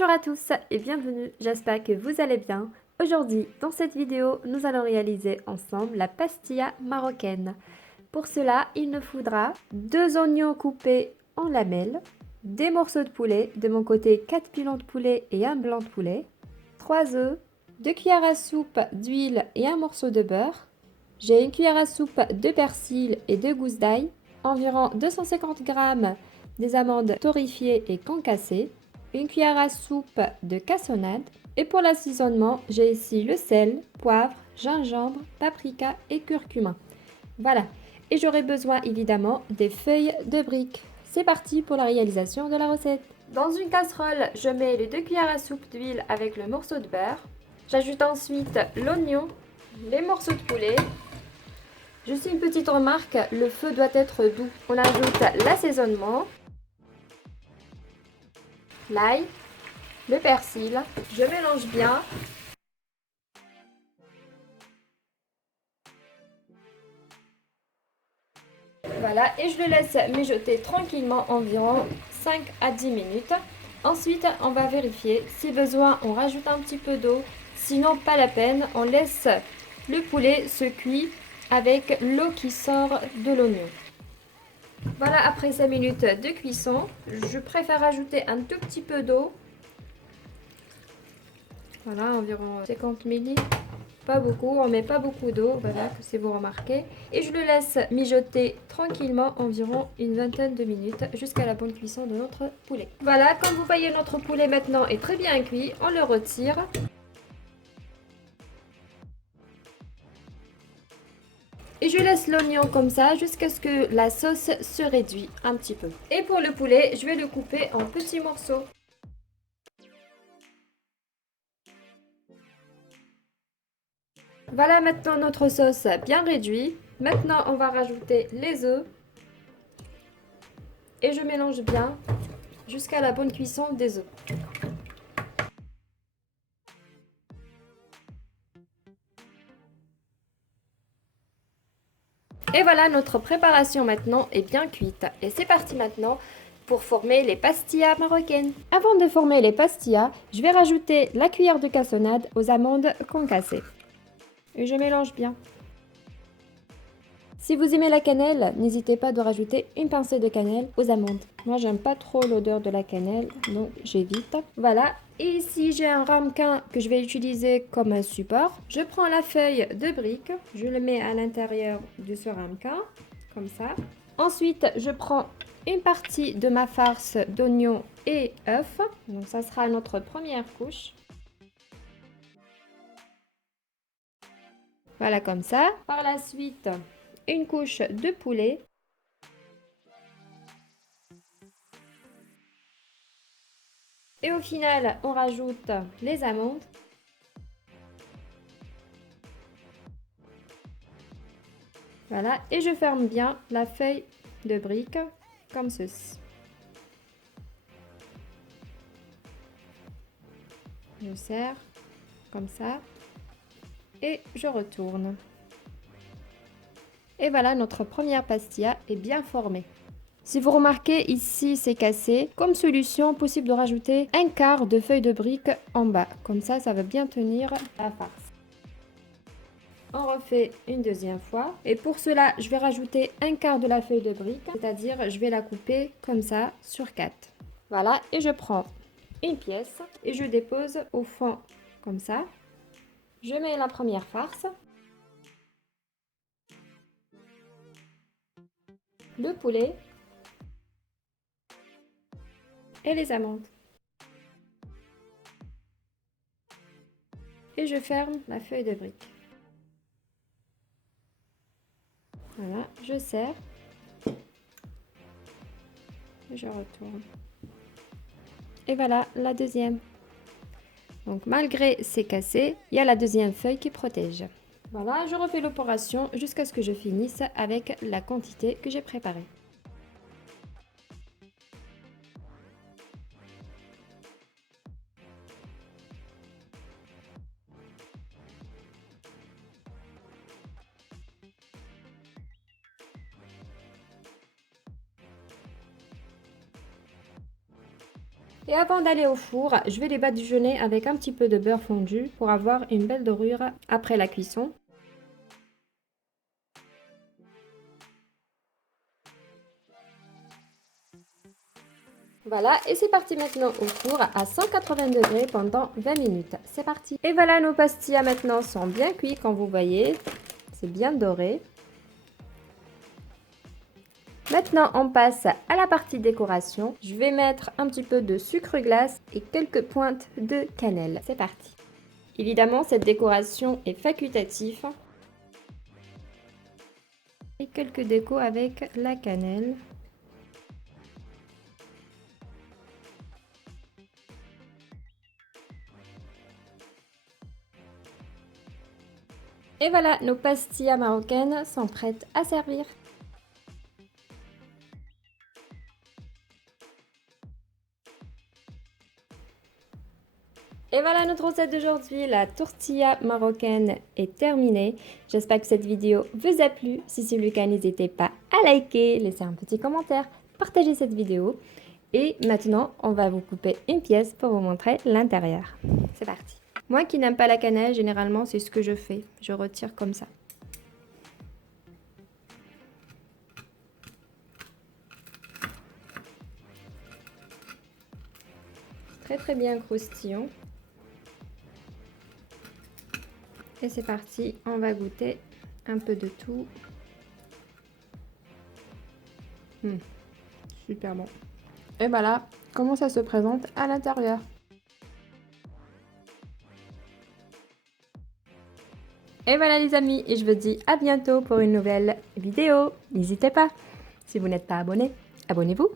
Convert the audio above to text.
Bonjour à tous et bienvenue, j'espère que vous allez bien. Aujourd'hui, dans cette vidéo, nous allons réaliser ensemble la pastilla marocaine. Pour cela, il nous faudra 2 oignons coupés en lamelles, des morceaux de poulet, de mon côté 4 pilons de poulet et un blanc de poulet, 3 œufs, 2 cuillères à soupe d'huile et un morceau de beurre. J'ai une cuillère à soupe de persil et 2 gousses d'ail, environ 250 g des amandes torréfiées et concassées, une cuillère à soupe de cassonade. Et pour l'assaisonnement, j'ai ici le sel, poivre, gingembre, paprika et curcuma. Voilà. Et j'aurai besoin évidemment des feuilles de briques. C'est parti pour la réalisation de la recette. Dans une casserole, je mets les 2 cuillères à soupe d'huile avec le morceau de beurre. J'ajoute ensuite l'oignon, les morceaux de poulet. Juste une petite remarque, le feu doit être doux. On ajoute l'assaisonnement, l'ail, le persil. Je mélange bien. Voilà, et je le laisse mijoter tranquillement environ 5 à 10 minutes. Ensuite, on va vérifier. Si besoin, on rajoute un petit peu d'eau. Sinon, pas la peine. On laisse le poulet se cuire avec l'eau qui sort de l'oignon. Voilà, après 5 minutes de cuisson, je préfère ajouter un tout petit peu d'eau. Voilà, environ 50 ml. Pas beaucoup, on met pas beaucoup d'eau, voilà, que si vous remarquez. Et je le laisse mijoter tranquillement environ une vingtaine de minutes jusqu'à la bonne cuisson de notre poulet. Voilà, comme vous voyez, notre poulet maintenant est très bien cuit. On le retire. Et je laisse l'oignon comme ça jusqu'à ce que la sauce se réduise un petit peu. Et pour le poulet, je vais le couper en petits morceaux. Voilà maintenant notre sauce bien réduite. Maintenant, on va rajouter les œufs. Et je mélange bien jusqu'à la bonne cuisson des œufs. Et voilà, notre préparation maintenant est bien cuite. Et c'est parti maintenant pour former les pastillas marocaines. Avant de former les pastillas, je vais rajouter la cuillère de cassonade aux amandes concassées. Et je mélange bien. Si vous aimez la cannelle, n'hésitez pas de rajouter une pincée de cannelle aux amandes. Moi, j'aime pas trop l'odeur de la cannelle, donc j'évite. Voilà. Et ici, j'ai un ramequin que je vais utiliser comme un support. Je prends la feuille de brique, je le mets à l'intérieur de ce ramequin, comme ça. Ensuite, je prends une partie de ma farce d'oignons et œufs. Donc, ça sera notre première couche. Voilà, comme ça. Par la suite, une couche de poulet. Et au final, on rajoute les amandes. Voilà, et je ferme bien la feuille de brique comme ceci. Je serre comme ça et je retourne. Et voilà, notre première pastilla est bien formée. Si vous remarquez, ici c'est cassé. Comme solution, possible de rajouter un quart de feuille de brique en bas. Comme ça va bien tenir la farce. On refait une deuxième fois. Et pour cela, je vais rajouter un quart de la feuille de brique. C'est-à-dire, je vais la couper comme ça sur 4. Voilà, et je prends une pièce et je dépose au fond comme ça. Je mets la première farce. Le poulet. Et les amandes. Et je ferme la feuille de brique. Voilà, je serre. Je retourne. Et voilà la deuxième. Donc malgré c'est cassé, il y a la deuxième feuille qui protège. Voilà, je refais l'opération jusqu'à ce que je finisse avec la quantité que j'ai préparée. Et avant d'aller au four, je vais les badigeonner avec un petit peu de beurre fondu pour avoir une belle dorure après la cuisson. Voilà, et c'est parti maintenant au four à 180 degrés pendant 20 minutes. C'est parti. Et voilà, nos pastillas maintenant sont bien cuits, comme vous voyez. C'est bien doré. Maintenant, on passe à la partie décoration. Je vais mettre un petit peu de sucre glace et quelques pointes de cannelle. C'est parti. Évidemment, cette décoration est facultative. Et quelques décos avec la cannelle. Et voilà, nos pastillas marocaines sont prêtes à servir. Et voilà, notre recette d'aujourd'hui, la tortilla marocaine est terminée. J'espère que cette vidéo vous a plu. Si c'est le cas, n'hésitez pas à liker, laisser un petit commentaire, partager cette vidéo. Et maintenant, on va vous couper une pièce pour vous montrer l'intérieur. C'est parti. Moi qui n'aime pas la cannelle, généralement, c'est ce que je fais. Je retire comme ça. Très très bien croustillant. Et c'est parti, on va goûter un peu de tout. Super bon. Et voilà comment ça se présente à l'intérieur. Et voilà les amis, et je vous dis à bientôt pour une nouvelle vidéo. N'hésitez pas, si vous n'êtes pas abonné, abonnez-vous.